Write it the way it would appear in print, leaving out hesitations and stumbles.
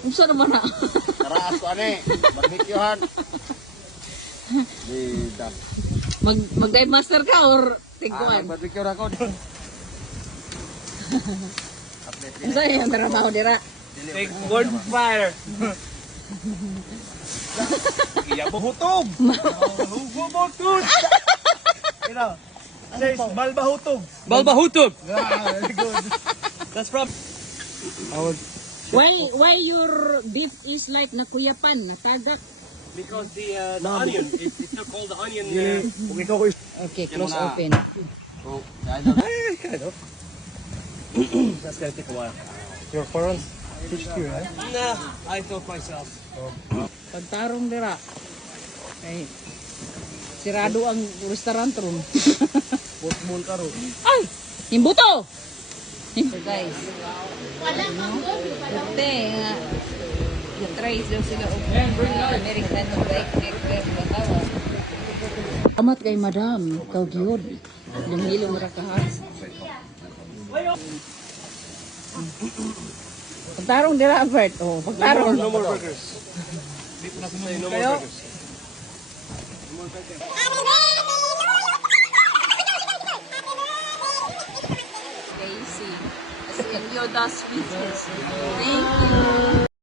Unsa naman na? Karaas ko ane. Barbecuehan. Bida. Mag-dive master ka or tigkuan? Barbecue na ko. Unsa yung trabaho dira? Take bonfire. Iya bahutog. Bahutog. Ina. Says balbahutog. Balbahutog. Very good. That's from Why your beef is like nakuyapan, natagak? because the onion. It's still called the onion. Okay, close open. Oh, idol. Kind of. That's gonna take a while. Your parents teach you, eh? Nah, I taught myself. Pagtarong dira. Ay, sirado ang restaurant room. Butmon karo. Ay! Himbuto! So guys, ute nga, try daw sila o American like batawa. Amat kay madam, ikaw gyud. Lumilong ra ka ha. Pagtarong dira Albert. Oh, pagtarong. No more burgers. Say no more burgers. Daisy. As in Yoda sweetness. Thank you.